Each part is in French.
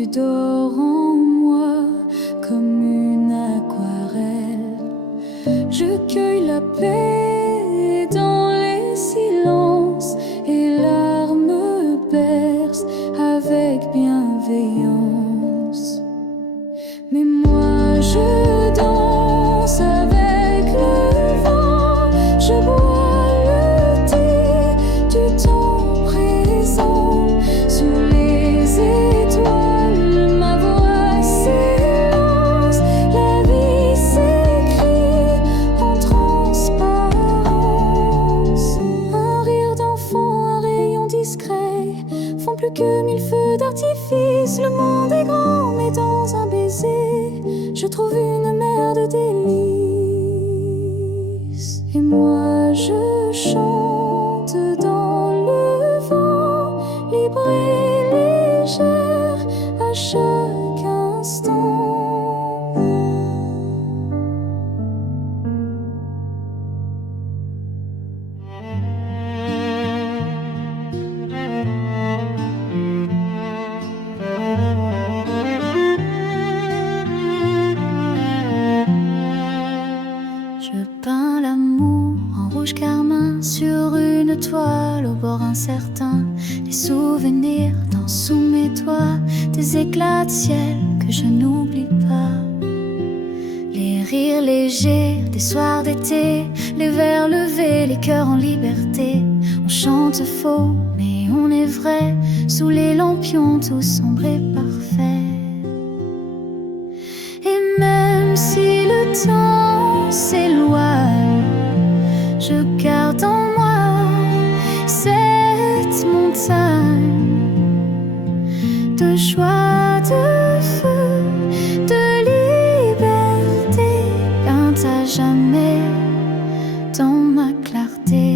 tu dors en moi comme une aquarelle. Je cueille la paix dans les silences et larmes percent avec bienveillance. Mais moi je danse avec le vent, je bois le thé du temps présent. Sous les étoiles, ma voix s'élance, la vie s'écrit en transparence. Un rire d'enfant, un rayon discret font plus que 1000 feux d'artifice. Le monde est grand, mais dans un baiser, je trouve une mer de délices. Et moi je chante dans le vent, libre et légère à chaque instant. Je peins l'amour en rouge carmin sur une toile au bord incertain. Les souvenirs dansent sous mes doigts, des éclats de ciel que je n'oublie pas. Les rires légers des soirs d'été, les vers levés, les cœurs en liberté. On chante faux, mais on est vrai, sous les lampions tout sombre et parfait. Et même si le temps s'éloigne, je garde en moi cette montagne de joie, de feu, de liberté, peinte à jamais dans ma clarté.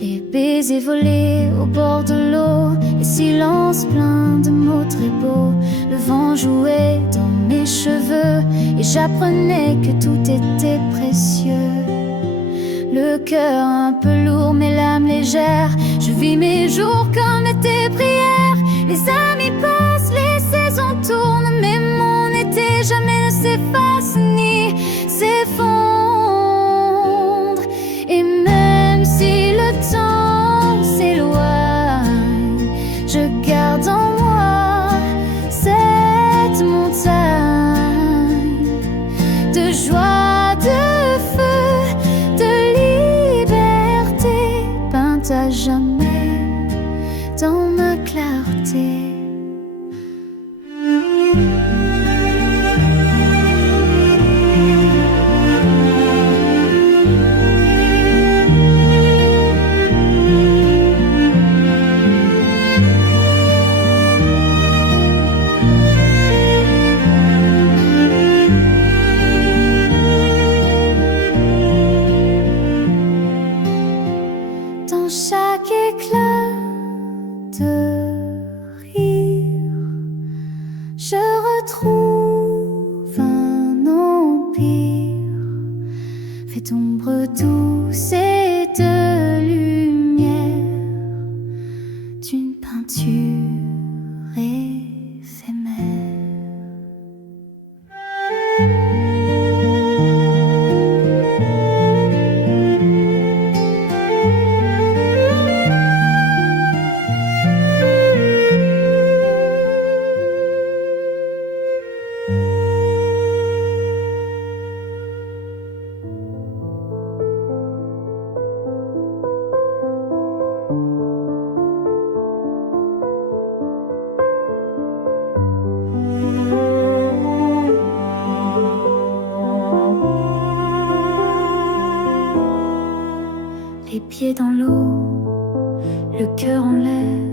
Les baisers volés au bord de l'eau, les silences pleins de mots très beaux. Le vent jouait dans mes cheveux et j'apprenais que tout était précieux. Le cœur un peu lourd, mais l'âme légère. Je vis mes jours comme des prières. Les amis passent, les saisons tournent, mais mon été jamais ne s'efface ni s'effondre. Et même si le temps s'éloigne, je garde en moi cette montagne de joie, de feu, de liberté, peinte à jamais dans ma clarté. Dans chaque éclat de rire, je retrouve un empire fait d'ombre douce et de lumière, d'une peinture éphémère. Les pieds dans l'eau, le cœur en l'air,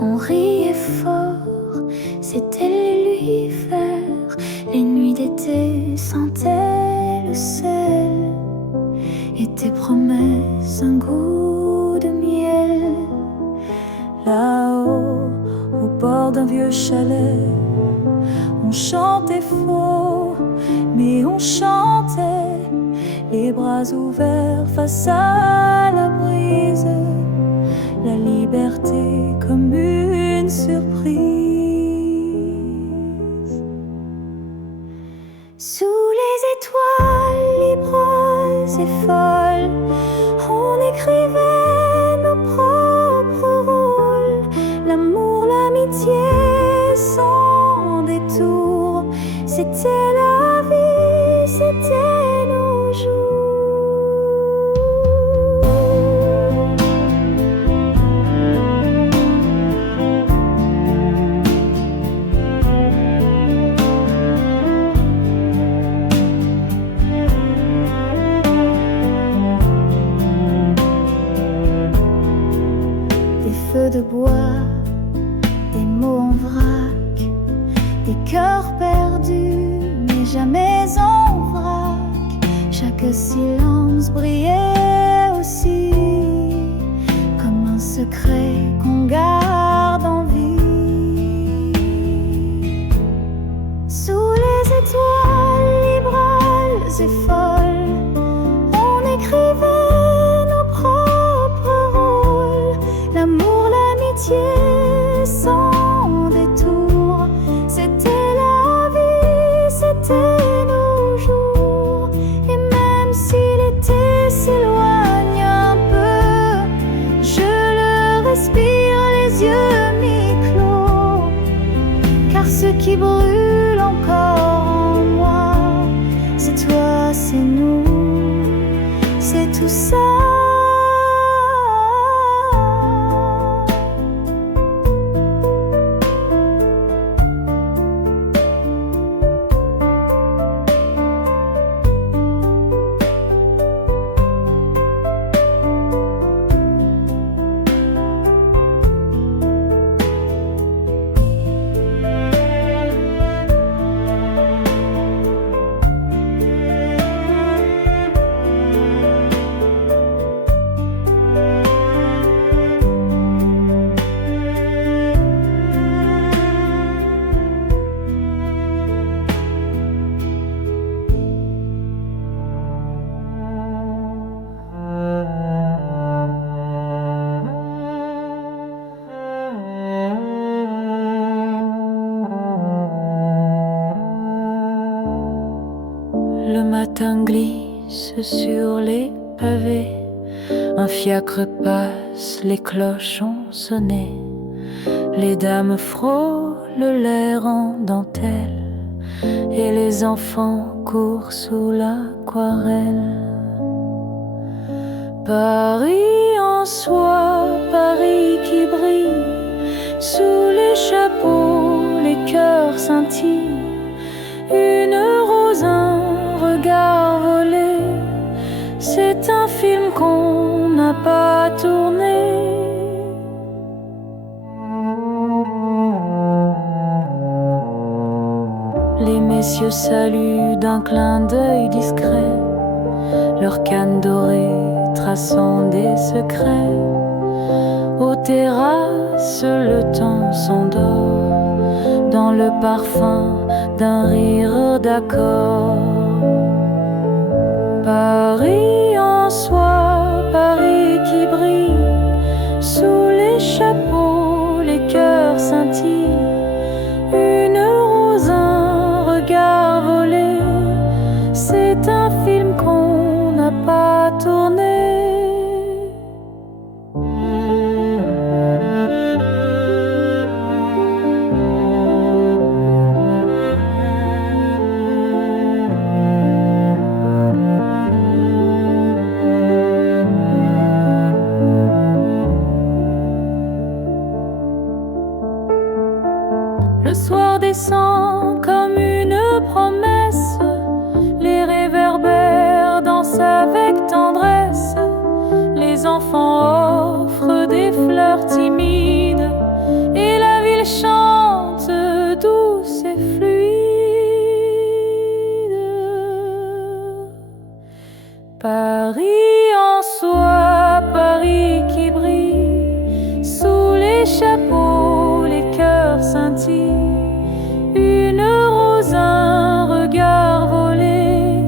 on riait fort, c'était l'hiver. Les nuits d'été sentaient le sel et tes promesses un goût de miel. Là-haut, au bord d'un vieux chalet, on chantait faux, mais on chantait les bras ouverts face à la brise, la liberté comme une surprise. et folle. On écrivait nos propres rôles, l'amour, l'amitié sans détour. C'était la vie, c'était nos jours. Feux de bois, des mots en vrac, des cœurs perdus, mais jamais en vrac. Chaque silence brillait aussi, comme un secret qu'on garde en vie. Sous les étoiles libérales et folles, on écrivait nos propres rôles, l'amour, l'amitié sans détour. C'était la vie, c'était nos jours. Et même si l'été s'éloigne un peu, je le respire les yeux mi-clos. Car ce qui brûle encore en moi, c'est toi, c'est nous, c'est tout ça. Le matin glisse sur les pavés, un fiacre passe, les cloches ont sonné, les dames frôlent l'air en dentelle, et les enfants courent sous l'aquarelle. Paris en soi, Paris qui brille, sous les chapeaux, les cœurs scintillent, une rose, un regard volé, c'est un film qu'on n'a pas tourné. Les messieurs saluent d'un clin d'œil discret, leurs cannes dorées traçant des secrets. Aux terrasses, le temps s'endort dans le parfum d'un rire d'accord. Paris en soi, Paris qui brille, sous les chapeaux, les cœurs scintillent, une rose, un regard volé, c'est un film qu'on n'a pas tourné. Le soir descend comme une promesse, les réverbères dansent avec tendresse, les enfants offrent des fleurs timides, et la ville chante douce et fluide. Paris en soi, Paris qui brille, sous les chapeaux, les cœurs scintillent, une rose, un regard volé,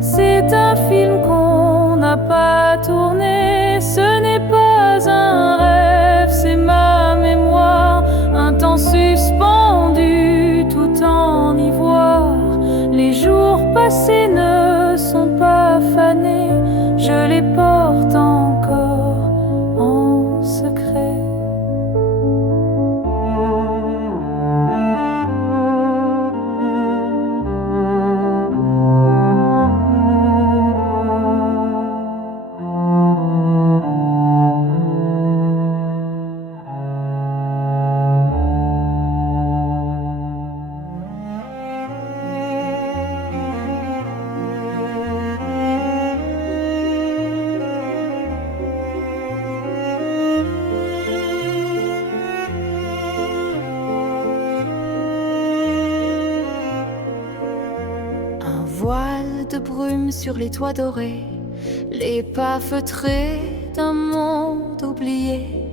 c'est un film qu'on n'a pas tourné. Ce n'est pas un rêve, c'est ma mémoire, un temps suspendu tout en ivoire. Les jours passés ne sont pas fanés, brume sur les toits dorés, les pas feutrés d'un monde oublié.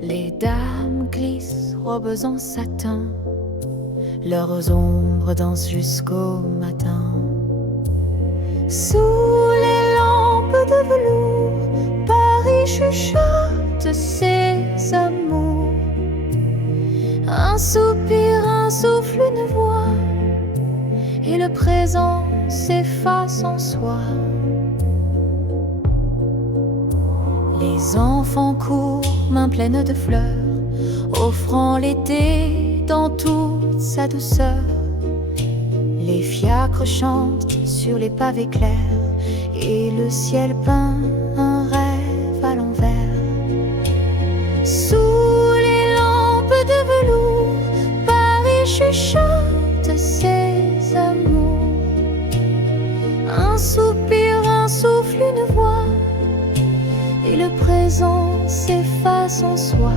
Les dames glissent, robes en satin, leurs ombres dansent jusqu'au matin. Sous les lampes de velours, Paris chuchote ses amours. Un soupir, un souffle, une voix, et le présent s'efface en soi. Les enfants courent, mains pleines de fleurs, offrant l'été dans toute sa douceur. Les fiacres chantent sur les pavés clairs, et le ciel peint un rêve à l'envers. Sous les lampes de velours, Paris chuchote ses amours. Un soupir, un souffle, une voix, et le présent s'efface en soi.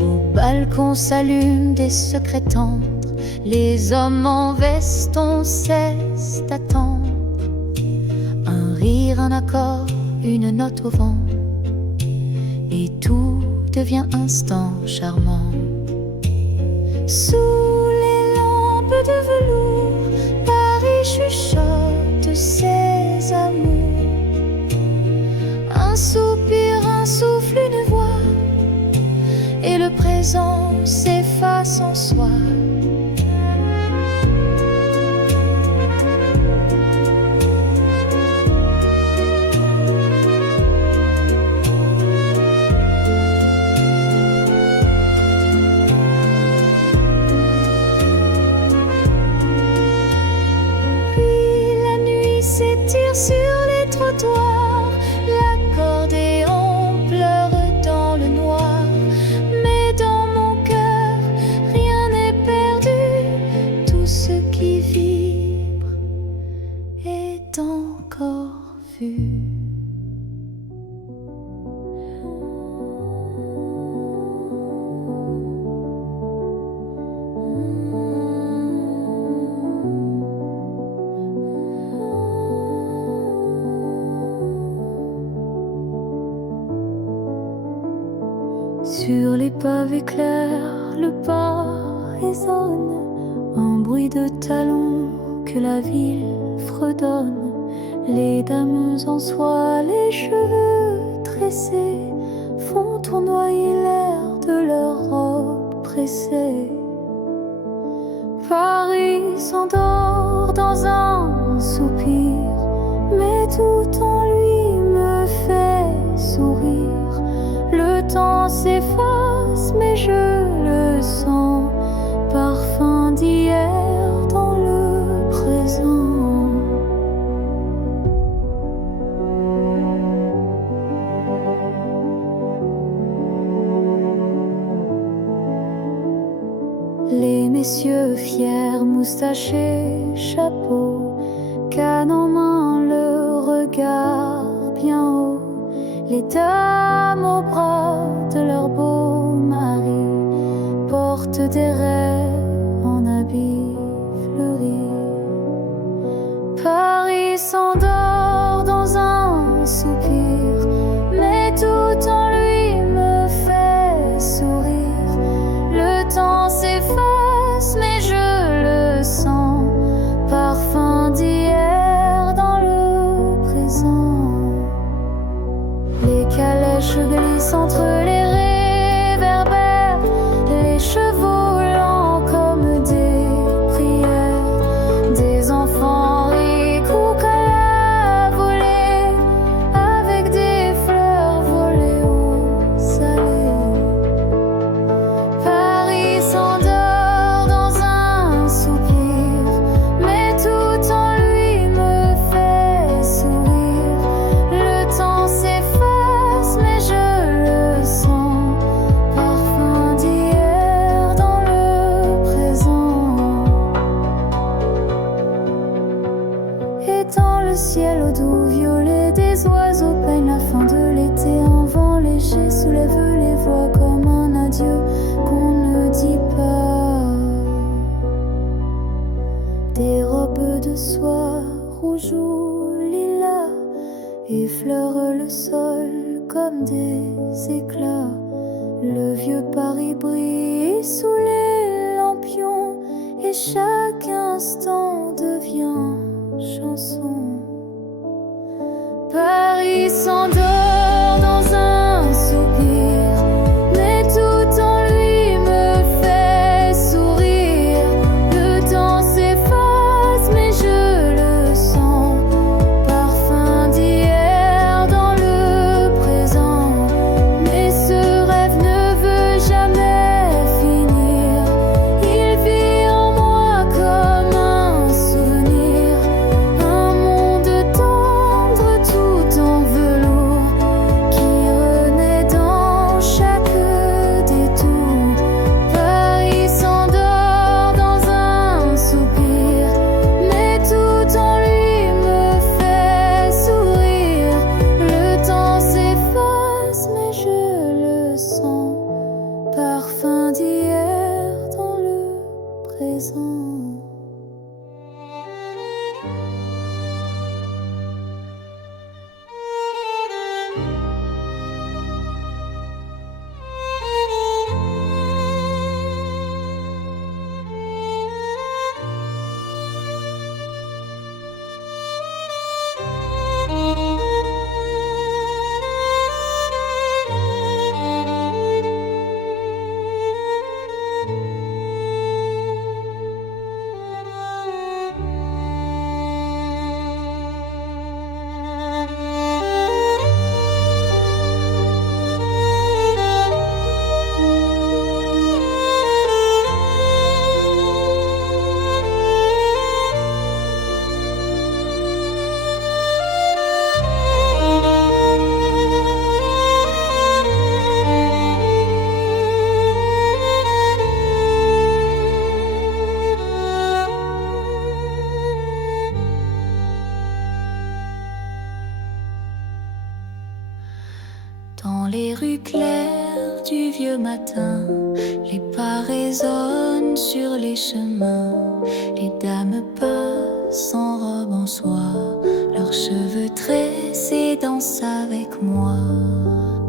Au balcon s'allument des secrets tendres, les hommes en veston cessent d'attendre. Un rire, un accord, une note au vent, et tout devient instant charmant. Sous les lampes de velours, Paris chuchote ses amours. Un soupir, un souffle, une voix, et le présent s'efface en soi. S'étire sur les trottoirs, l'accordéon pleure dans le noir. Mais dans mon cœur, rien n'est perdu, tout ce qui vibre est encore vu. Sur les pavés clairs, le pas résonne, un bruit de talons que la ville fredonne. Les dames en soie, les cheveux tressés, font tournoyer l'air de leurs robes pressées. Paris s'endort dans un soupir, mais tout en lui me fait sourire. Le temps s'efface, mais je le sens, parfum d'hier dans le présent. Les messieurs fiers, moustachés, chapeaux, canne en main, le regard bien haut. Les dames au bras de leurs beaux maris portent des rêves en habits fleuris. Paris s'endort dans un soupir, mais tout en lui me fait sourire. Le temps s'efface, mais je le sens, parfum d'hier dans le présent. Les calèches glissent entre les réverbères, les chevaux lents comme des prières. Des enfants rient, coucou à la volée, avec des fleurs volées au salé. Paris s'endort dans un soupir, mais tout en lui me fait sourire. Le temps s'efface, mais je le Et dans le ciel au doux violet, des oiseaux peignent la fin de l'été. Un vent léger soulève les voix comme un adieu qu'on ne dit pas. Des robes de soie rouge ou lilas effleurent le sol comme des éclats. Le vieux Paris brille sous les lampions et chaque instant devient chanson. Paris s'endort dans un soupir, mais tout en lui me fait sourire. Le temps s'efface, mais je le sens, parfum d'hier dans le présent. Mais ce rêve ne veut jamais finir. Il vit en moi comme un souvenir, un monde tendre tout en velours qui renaît dans chaque détour. Paris s'endort dans un soupir, mais tout en lui me fait sourire. Le temps s'efface, mais je le sens, parfum d'hier dans le présent. Dans les rues claires du vieux matin, les pas résonnent sur les chemins. Les dames passent en robe en soie, leurs cheveux tressés dansent avec moi.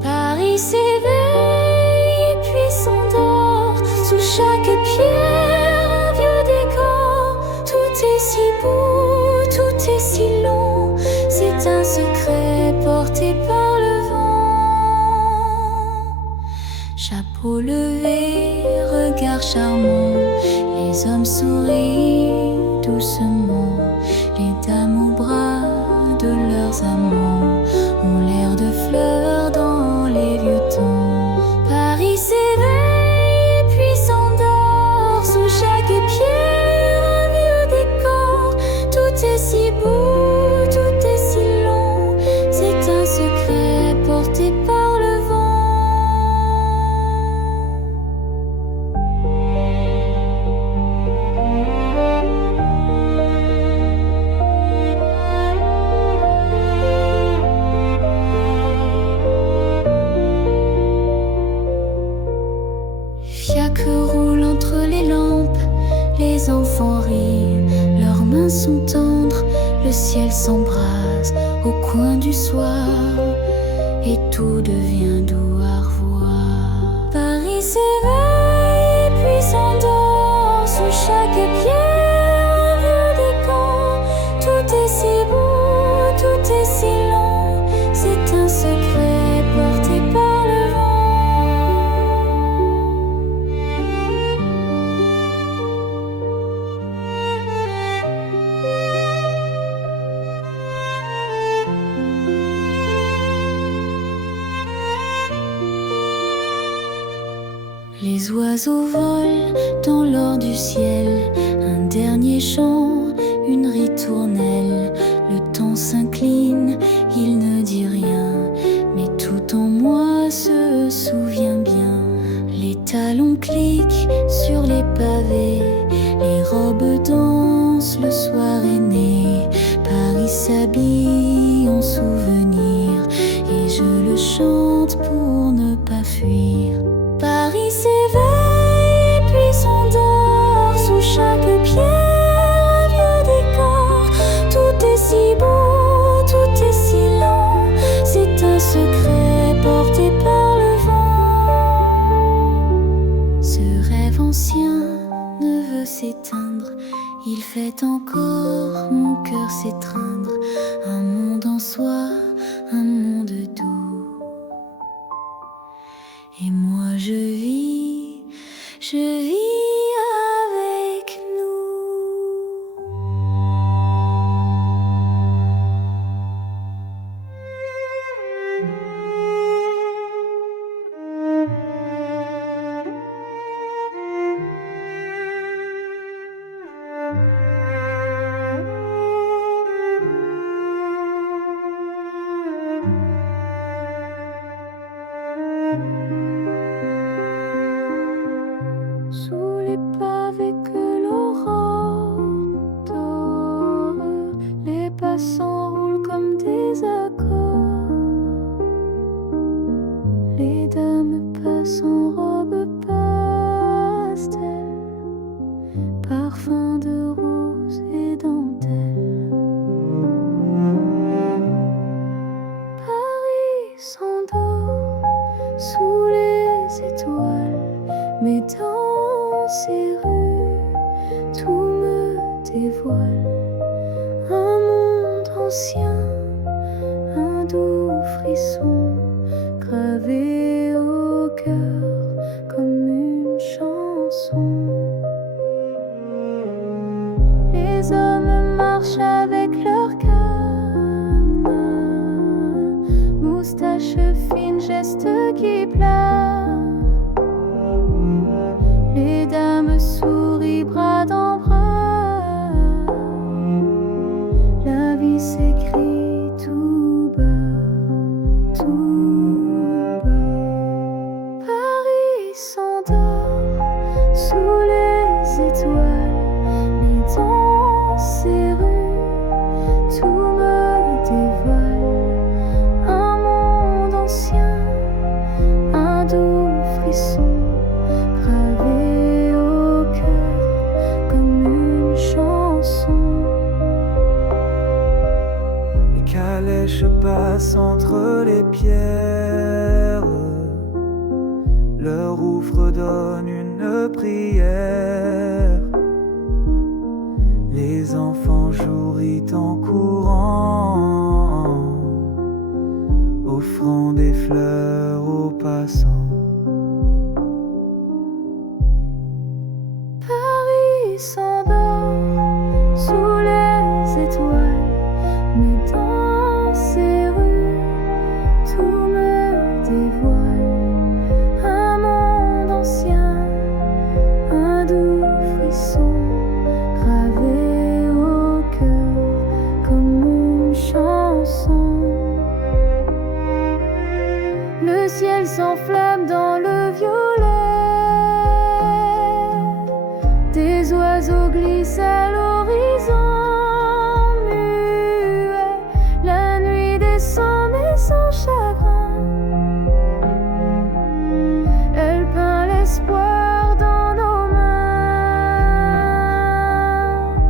Paris s'éveille puis s'endort, sous chaque pierre un vieux décor. Tout est si beau, tout est si long, c'est un secret porté par le vent. Chapeau levé, regard charmant, les hommes sourient doucement. Les dames au bras de leurs amants ont l'air de fleurs dans les vieux temps. Paris s'éveille puis s'endort, sous chaque pierre un vieux décor. Tout est si beau, tout est si long, c'est un secret porté par le vent. Fiacre roule entre les lampes, les enfants rient, leurs mains sont tendres, le ciel s'embrase au coin du soir et tout devient doux à revoir. Paris s'éveille puis s'endort, sous chaque pierre un vieux décor. Tout est si beau, tout est si long, c'est un secret porté par le vent. Les oiseaux volent dans l'or du ciel, un dernier chant, une ritournelle. Le temps s'incline, il ne dit rien, mais tout en moi se souvient bien. Les talons cliquent sur les pavés, les robes dansent, le soir est né. voir mon cœur s'étreindre, un monde en soi, un monde doux. Et moi je vis avec nous. Sous les pavés que l'aurore dort, les passants roulent comme des accords. Les dames passent en robe pastel, parfum de rose et dentelle. Paris s'endort sous les étoiles, mais dans ces rues, tout me dévoile un monde ancien, un doux frisson gravé au cœur comme une chanson. Les hommes marchent avec leur canne, moustache fine, geste qui planent. Les dames sourient bras dans bras, la vie s'écrit tout bas, tout bas. Paris s'endort sous les étoiles, mais dans ces rues, tout me dévoile un monde ancien, un doux frisson gravé au cœur comme une chanson. Les calèches passent entre les pierres, leur roue fredonne une prière. Les enfants jouent en courant, offrant des fleurs aux passants. Paris s'endort sous les étoiles, mais dans ces rues, tout me dévoile un monde ancien, un doux frisson gravé au cœur comme une chanson. Le ciel s'enflamme dans le violet, des oiseaux glissent à l'horizon muet. La nuit descend mais sans chagrin, elle peint l'espoir dans nos mains.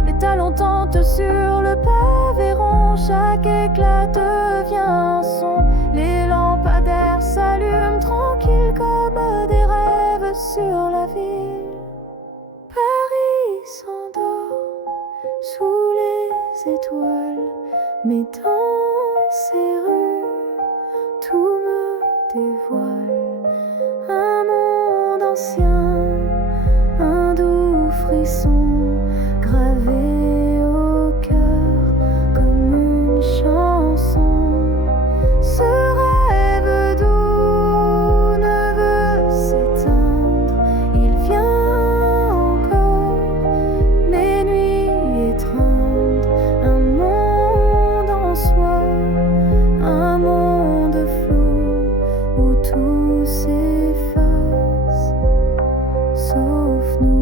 Les talons tentent sur le pavé rond, chaque éclat devient un son. Les lampadaires s'allument tranquilles comme des rêves sur la ville. Paris s'endort sous les étoiles, mais dans ces rues, tout me dévoile un monde ancien, un doux frisson gravé au cœur comme une chanson. Ce rêve doux ne veut s'éteindre, il vient encore, les nuits étreintes, un monde en soi, un monde flou où tout s'efface, sauf nous.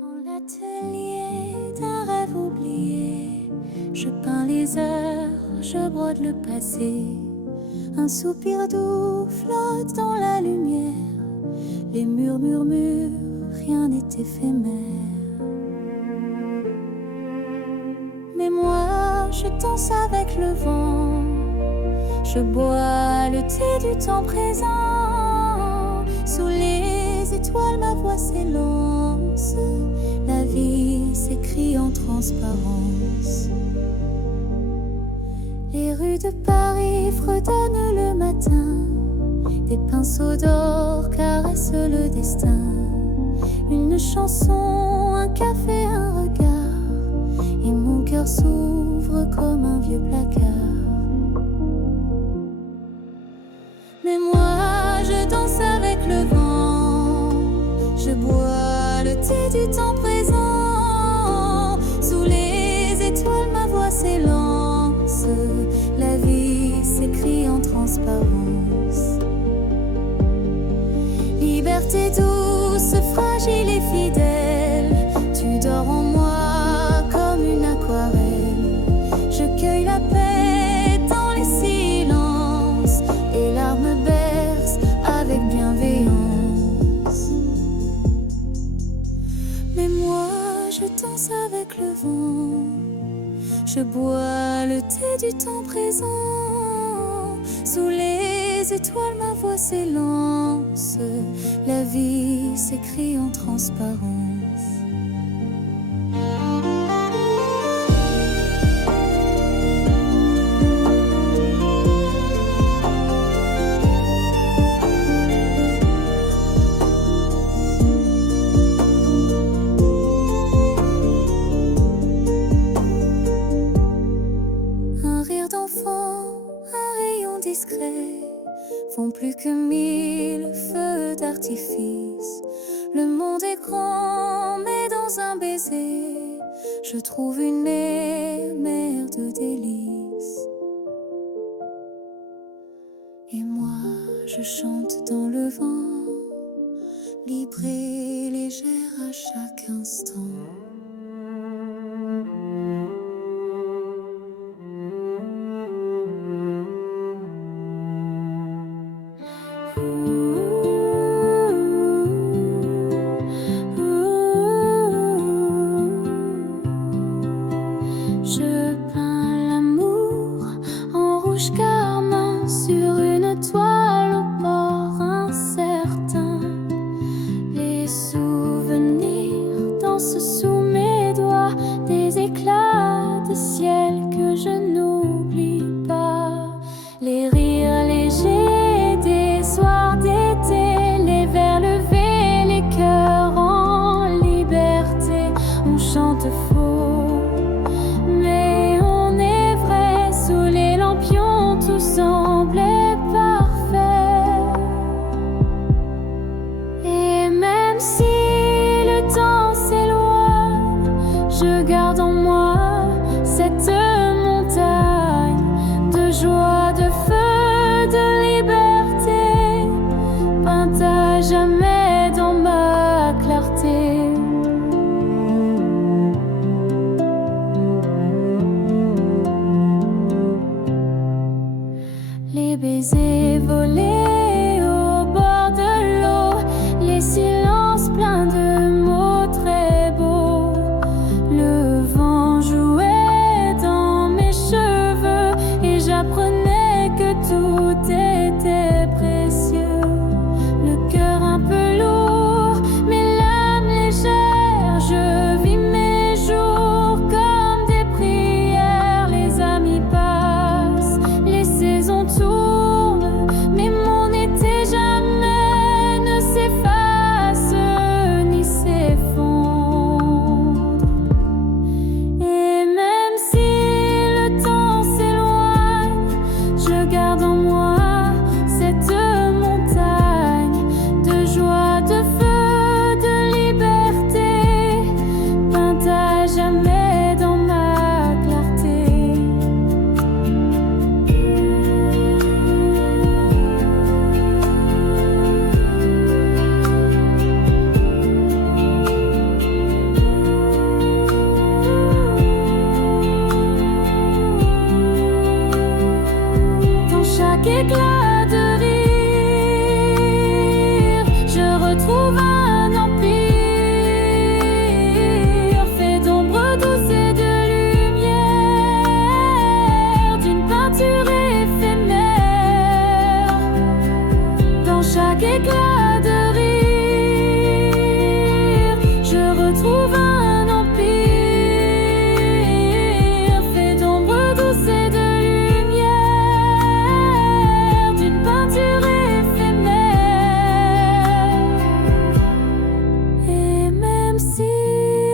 Dans l'atelier d'un rêve oublié, je peins les heures, je brode le passé. Un soupir doux flotte dans la lumière. Les murs murmurent, rien n'est éphémère. Mais moi, je danse avec le vent. Je bois le thé du temps présent. Sous les étoiles, ma voix s'élance. La vie s'écrit en transparence. Les rues de Paris fredonnent le matin. Des pinceaux d'or caressent le destin. Une chanson, un café, un regard. Et mon cœur s'ouvre comme un vieux placard. Mais moi, je danse avec le vent. Je bois le thé du temps présent. Sous les étoiles, ma voix s'élance. La vie s'écrit en transparence. Liberté douce, fragile et fidèle. Tu dors en moi comme une aquarelle. Je cueille la paix dans les silences. Les larmes bercent avec bienveillance. Mais moi, je danse avec le vent. Je bois le thé du temps présent. Sous les étoiles, ma voix s'élance. La vie s'écrit en transparence. Font plus que 1000 feux d'artifice. Le monde est grand, mais dans un baiser, je trouve une mer de délices. Et moi, je chante dans le vent, libre et légère à chaque instant. Je peins l'amour en rouge carmin sur une toile au port incertain. Les souvenirs dansent sous mes doigts, des éclats de ciel que je n'oublie pas. Les rires légers des soirs d'été, les vers levés, les cœurs en liberté. On chante faux, mais on est vrai. Sous les lampions, tout semblait parfait. Et même si le temps s'éloigne, je garde en moi cette montagne de joie, de feu, de liberté, peinte à jamais dans ma clarté. Les baisers volés au bord de l'eau, les silences pleins de mots très beaux. Le vent jouait dans mes cheveux et j'apprenais que tout était précieux. Le cœur un peu chaque éclat de rire, je retrouve un empire fait d'ombre douce et de lumière, d'une peinture éphémère. Et même si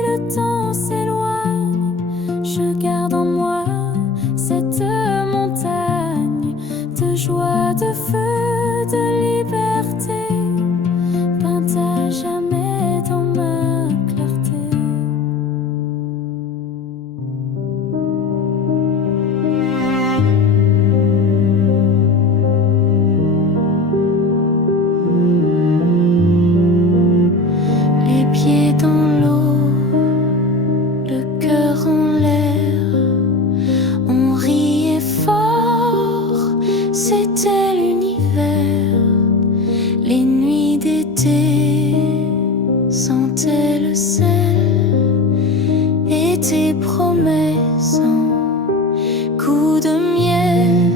le temps s'éloigne, je garde en moi cette montagne de joie, de feu, de liberté, peinte à jamais dans ma clarté. Les pieds dans l'eau, le cœur en l'air, on riait fort, c'était l'univers. Les nuits d'été sentaient le sel et tes promesses en coups de miel.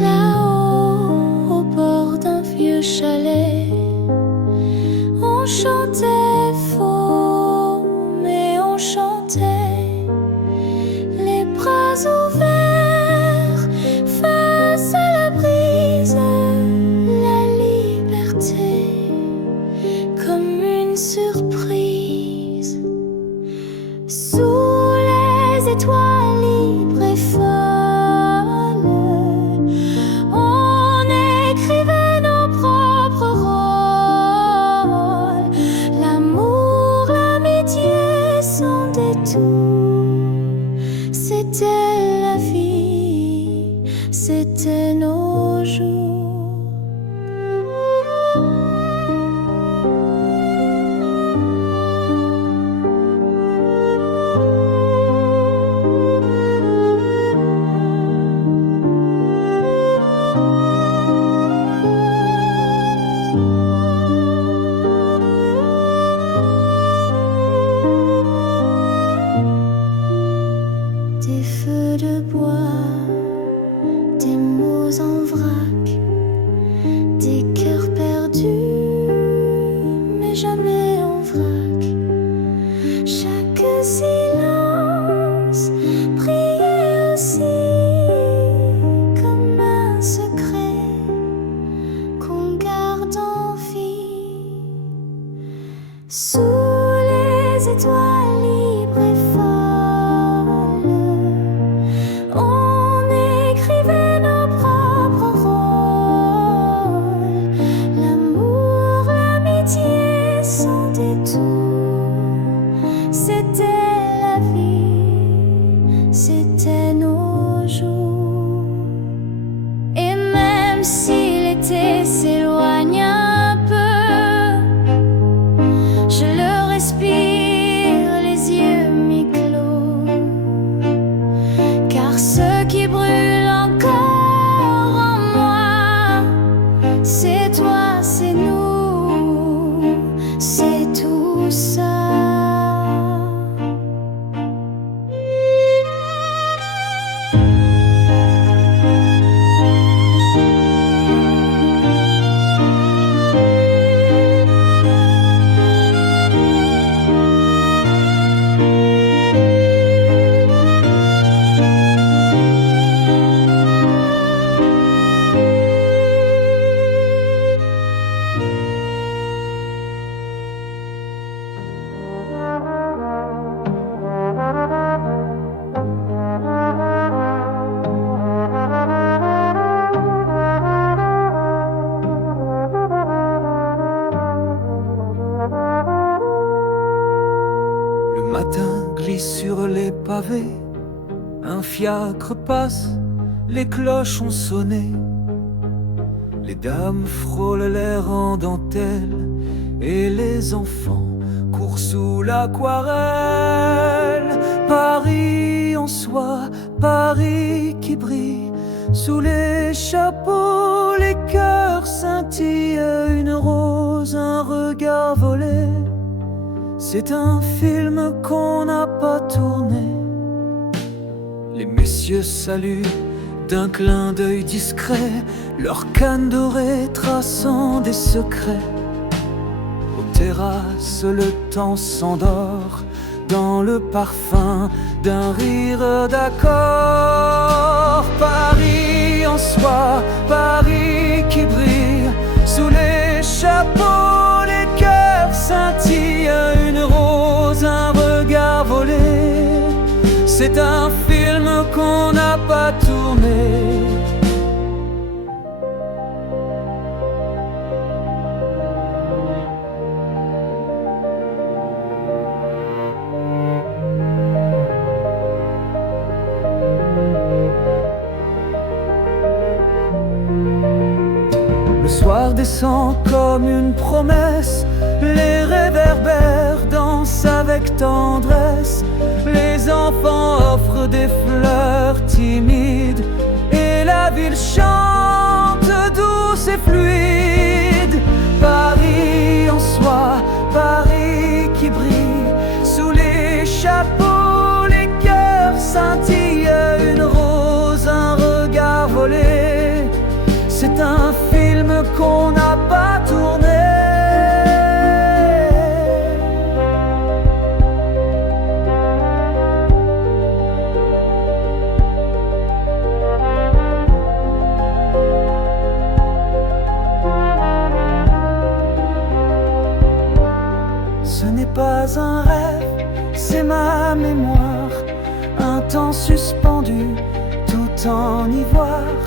Là-haut, au bord d'un vieux chalet, on chantait faux, mais on chantait les bras ouverts face à la brise, la liberté comme une surprise. Sous les étoiles libres et folles, on écrivait nos propres rôles. L'amour, l'amitié sans détour, c'était la vie, c'était nos jours. Des feux de bois, des mots en vrac, des cœurs perdus, mais jamais en vrac. Chaque silence priait aussi comme un secret qu'on garde en vie. Sous les étoiles libres et folles, on écrivait nos propres rôles. L'amour, l'amitié sans détour, c'était la vie, c'était nos jours. Et même si l'été s'éloigne un peu, je le respire les yeux mi-clos, car ce qui brûle encore en moi, c'est toi, c'est nous, c'est tout ça. Le matin glisse sur les pavés, un fiacre passe, les cloches ont sonné. Les dames frôlent l'air en dentelle et les enfants courent sous l'aquarelle. Paris en soi, Paris qui brille sous les chapeaux, les cœurs scintillent, une rose, un regard volé. C'est un film qu'on n'a pas tourné. Les messieurs saluent d'un clin d'œil discret, leurs cannes dorées traçant des secrets. Aux terrasses, le temps s'endort dans le parfum d'un rire d'accord. Paris en soi, Paris qui brille sous les chapeaux, les cœurs scintillent. Une rose, un regard volé, c'est un film qu'on n'a pas tourné. Le soir descend comme une promesse, les réverbères dansent avec tendresse. Les enfants offrent des fleurs timides et la ville chante douce et fluide. Paris en soi, Paris qui brille sous les chapeaux, les cœurs scintillent. Une rose, un regard volé, c'est un film qu'on n'a pas tourné. Ce n'est pas un rêve, c'est ma mémoire, un temps suspendu, tout en ivoire.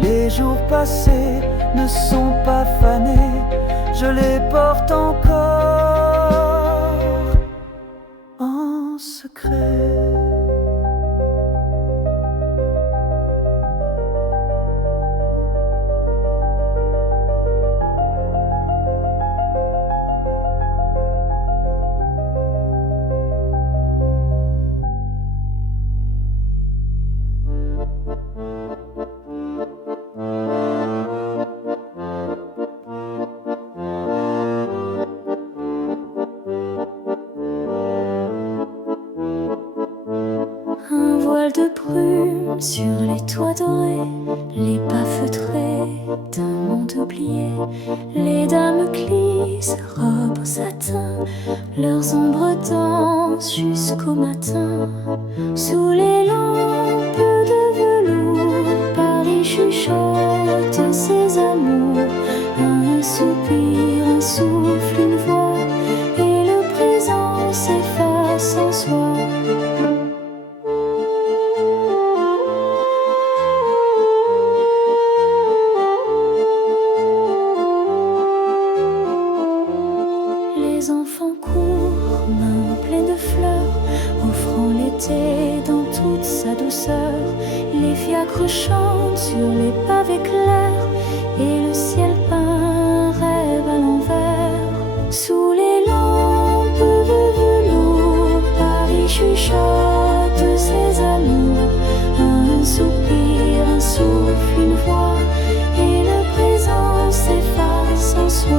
Les jours passés ne sont pas fanés, je les porte encore en secret. Un voile de brume sur les toits dorés, les pas feutrés d'un monde oublié. Les dames glissent, robes en satin, leurs ombres dansent jusqu'au matin. Sous les lampes de velours, Paris chuchote ses amours. Un soupir, un souffle, une voix, et le présent s'efface en soi. Les enfants courent, mains pleines de fleurs, offrant l'été dans toute sa douceur. Les fiacres chantent sur les pavés clairs, et le ciel peint un rêve à l'envers. Sous les lampes de velours, Paris chuchote ses amours. Un soupir, un souffle, une voix, et le présent s'efface en soi.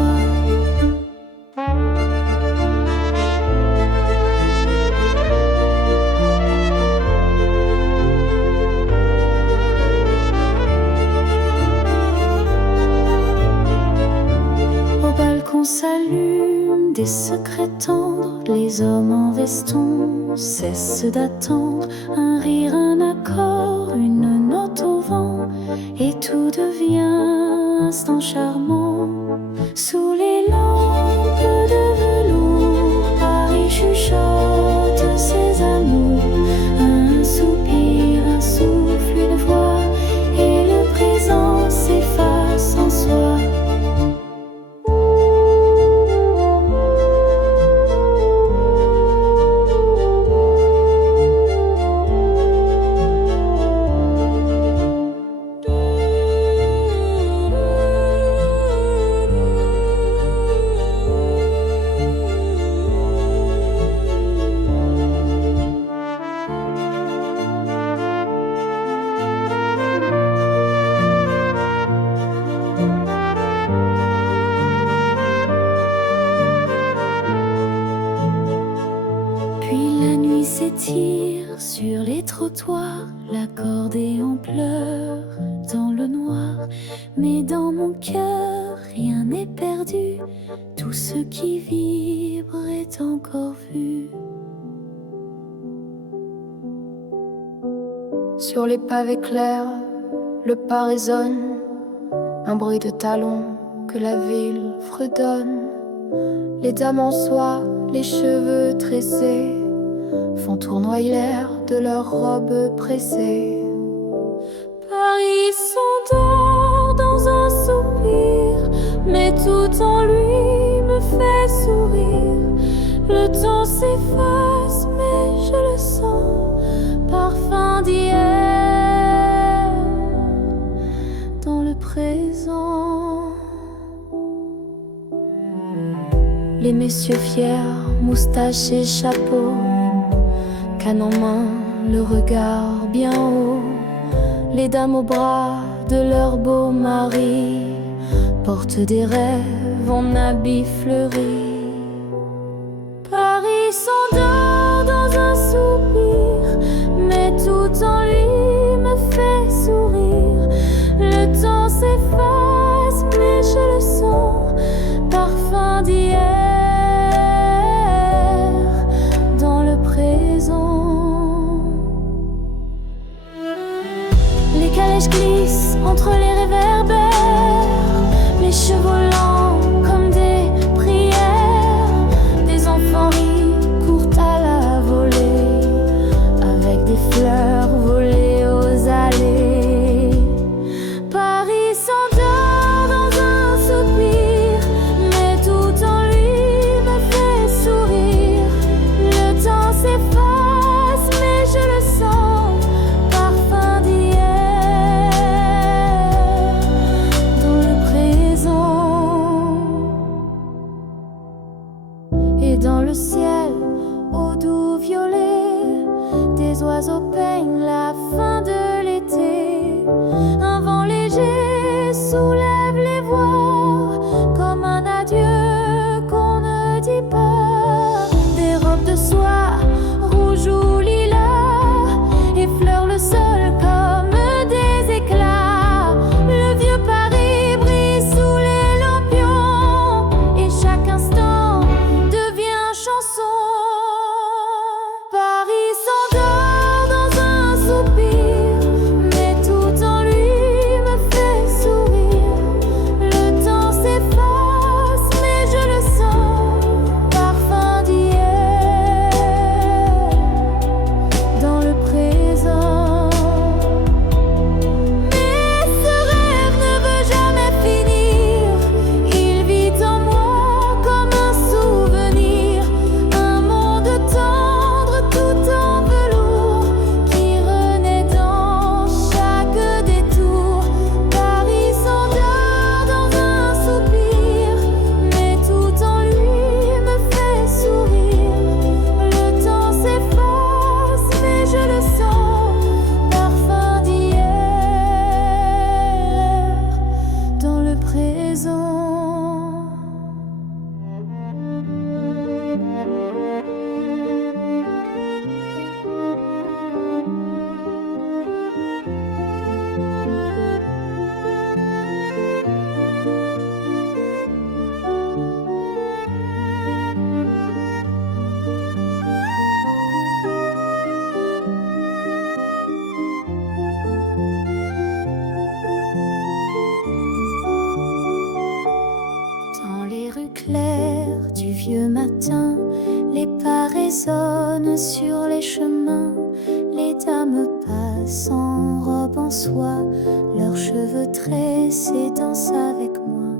S'allument des secrets tendres, les hommes en veston cessent d'attendre. Un rire, un accord, une note au vent, et tout devient instant charmant. Sous les lampes de velours, Paris chuchote ses amours. Un soupir, un souffle, une voix, et le présent s'efface en soi. S'étire sur les trottoirs, l'accordéon pleure. jamais perdu. Tout ce qui vibre est encore vu. Sur les pavés clairs, le pas résonne, un bruit de talons que la ville fredonne. Les dames en soie, les cheveux tressés, font tournoyer l'air de leurs robes pressées. Paris s'endort dans un soupir, mais tout en lui me fait sourire. Le temps s'efface, mais je le sens, parfum d'hier dans le présent. Les messieurs fiers, moustaches et chapeaux, canne en main, le regard bien haut. Les dames au bras de leurs beaux maris portent des rêves en habits fleuris. Paris s'endort dans un soupir, mais tout en lui me fait sourire. Le temps s'efface, mais je le sens, parfum d'hier dans le présent. Les calèches glissent entre les réverbères, les chevaux lents comme des prières. Des enfants rient, courent à la volée, avec des fleurs volées aux allées. Paris s'endort dans un soupir, mais tout en lui me fait sourire. Le temps s'efface, mais je le sens, parfum d'hier dans le présent. Et dans le ciel, au doux violet, des oiseaux peignent la fin de l'été. Un vent léger soulève les voix, comme un adieu qu'on ne dit pas. Des robes de soie, rouge ou lilas, effleurent le sol comme des éclats. Le vieux Paris brille sous les lampions, et chaque instant devient chanson. Paris s'endort dans un soupir, mais tout en lui me fait sourire. Le temps s'efface, mais je le sens, parfum d'hier dans le présent. Mais ce rêve ne veut jamais finir, il vit en moi comme un souvenir. Un monde tendre tout en velours, qui renaît dans chaque détour. Paris s'endort dans un soupir, mais tout en lui me fait sourire. Le temps s'efface, mais je le sens, parfum d'hier dans le présent. Dans les rues claires du vieux matin, les pas résonnent sur les chemins. Les dames passent en robe en soie, leurs cheveux tressés dansent avec moi.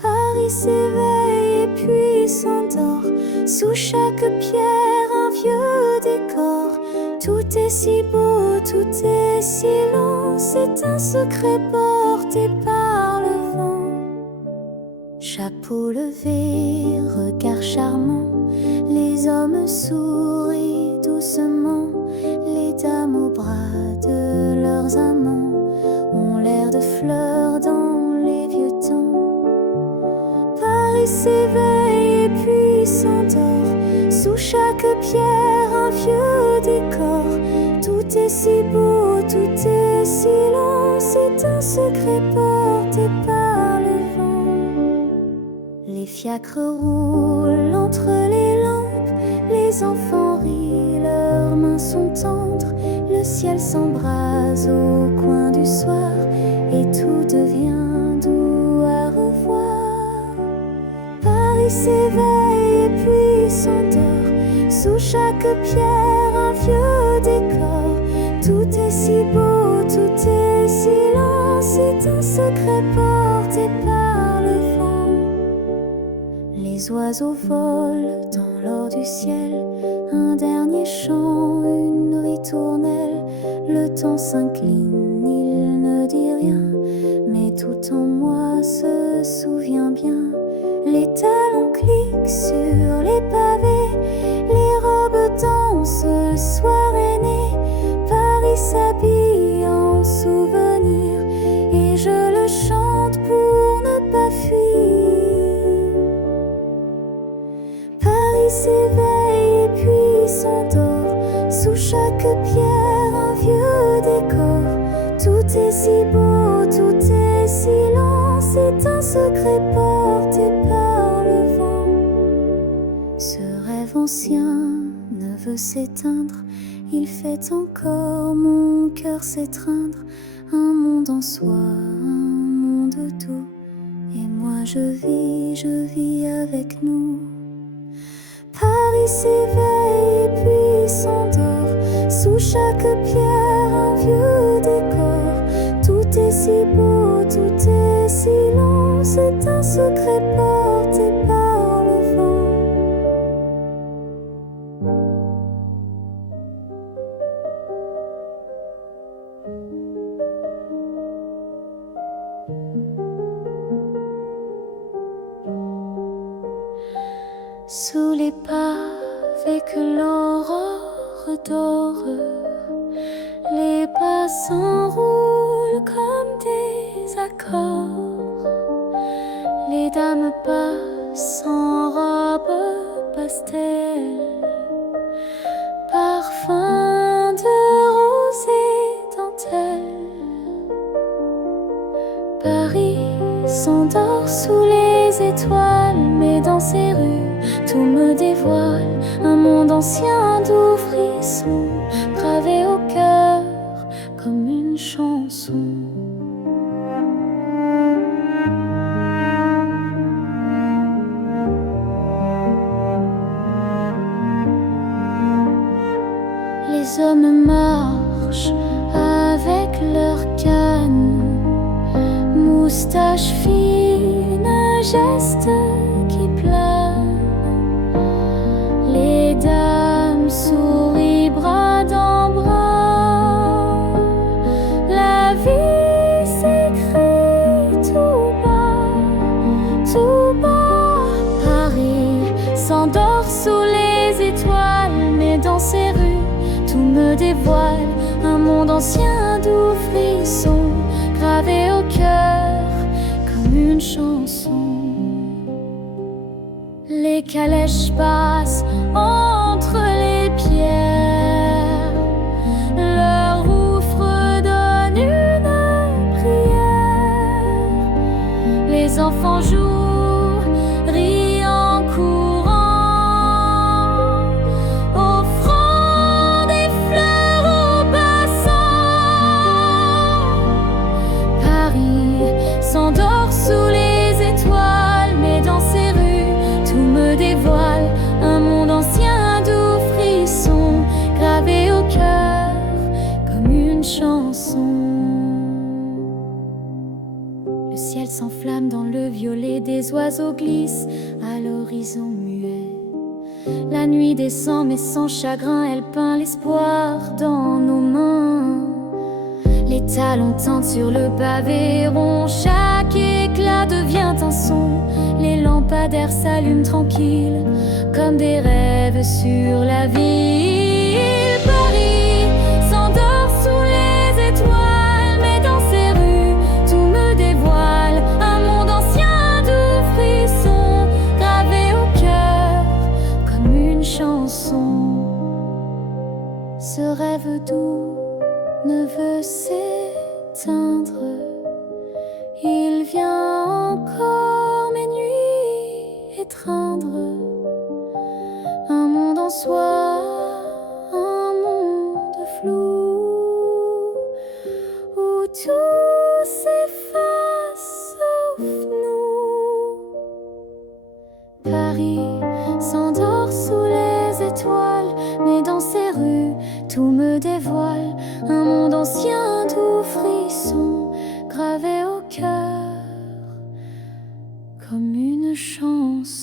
Paris s'éveille et puis s'endort, sous chaque pierre un vieux décor. Tout est si beau, tout est si lent, c'est un secret porté par le vent. Chapeau levé, regard charmant, les hommes sourient doucement. Les dames au bras de leurs amants ont l'air de fleurs dans les vieux temps. Paris s'éveille et puis s'endort, sous chaque pierre un vieux décor. Tout est si beau, tout est si lent, c'est un secret porté par le vent. fiacre roule entre les lampes, les enfants rient, leurs mains sont tendres, le ciel s'embrase au coin du soir et tout devient doux à revoir. Paris s'éveille et puis s'endort, sous chaque pierre un vieux décor. Tout est si beau, tout est silence, c'est un secret porté par le vent. Les oiseaux volent dans l'or du ciel, un dernier chant, une ritournelle. Le temps s'incline, il ne dit rien, mais tout en moi se souvient bien. Les talons cliquent sur les pavés, les robes dansent, le soir est né. Paris s'habille en souvenir et je le chante pour ne pas fuir. Paris s'éveille et puis s'endort, sous chaque pierre un vieux décor. Tout est si beau, tout est silence, c'est un secret porté par le vent. Ce rêve ancien ne veut s'éteindre, il fait encore mon cœur s'étreindre. Un monde en soi, un monde doux, et moi je vis avec nous. Paris s'éveille et puis s'endort, sous chaque pierre un vieux décor. Tout est si beau, tout est silence, c'est un secret porté par le vent. Sous les pavés que l'aurore dore, les pas s'enroulent comme des accords. Les dames passent en robe pastel, parfum de rose et dentelle. Paris s'endort sous les étoiles, mais dans ses rues tout me dévoile. Un monde ancien doux frisson, gravé au cœur comme une chanson. Les hommes marchent avec leurs cannes, moustaches fines, gestes qui planent. Les dames sourient bras dans bras. La vie s'écrit tout bas. Paris s'endort sous les étoiles, mais dans ses rues tout me dévoile. Un monde ancien doux frisson, gravé au cœur comme une chanson. Les calèches passent entre les pierres, leur roue fredonne une prière. Les enfants jouent, rient en courant, offrant des fleurs aux passants. Paris s'endort sous les étoiles, mais dans ses rues tout me dévoile. Un monde ancien doux frisson, gravé au cœur comme une chanson. Le ciel s'enflamme dans le violet, des oiseaux glissent à l'horizon muet. La nuit descend mais sans chagrin, elle peint l'espoir dans nos mains. Les talons tentent sur le pavé rond, chaque éclat devient un son. Les lampadaires s'allument tranquilles, comme des rêves sur la ville. Paris s'endort sous les étoiles, mais dans ses rues tout me dévoile. Un monde ancien doux frisson, gravé au cœur comme une chanson. Ce rêve doux ne veut s'éteindre, il vient encore mes nuits Paris s'endort sous les étoiles, mais dans ces rues, tout me dévoile un monde ancien, doux frisson gravé au cœur comme une chanson.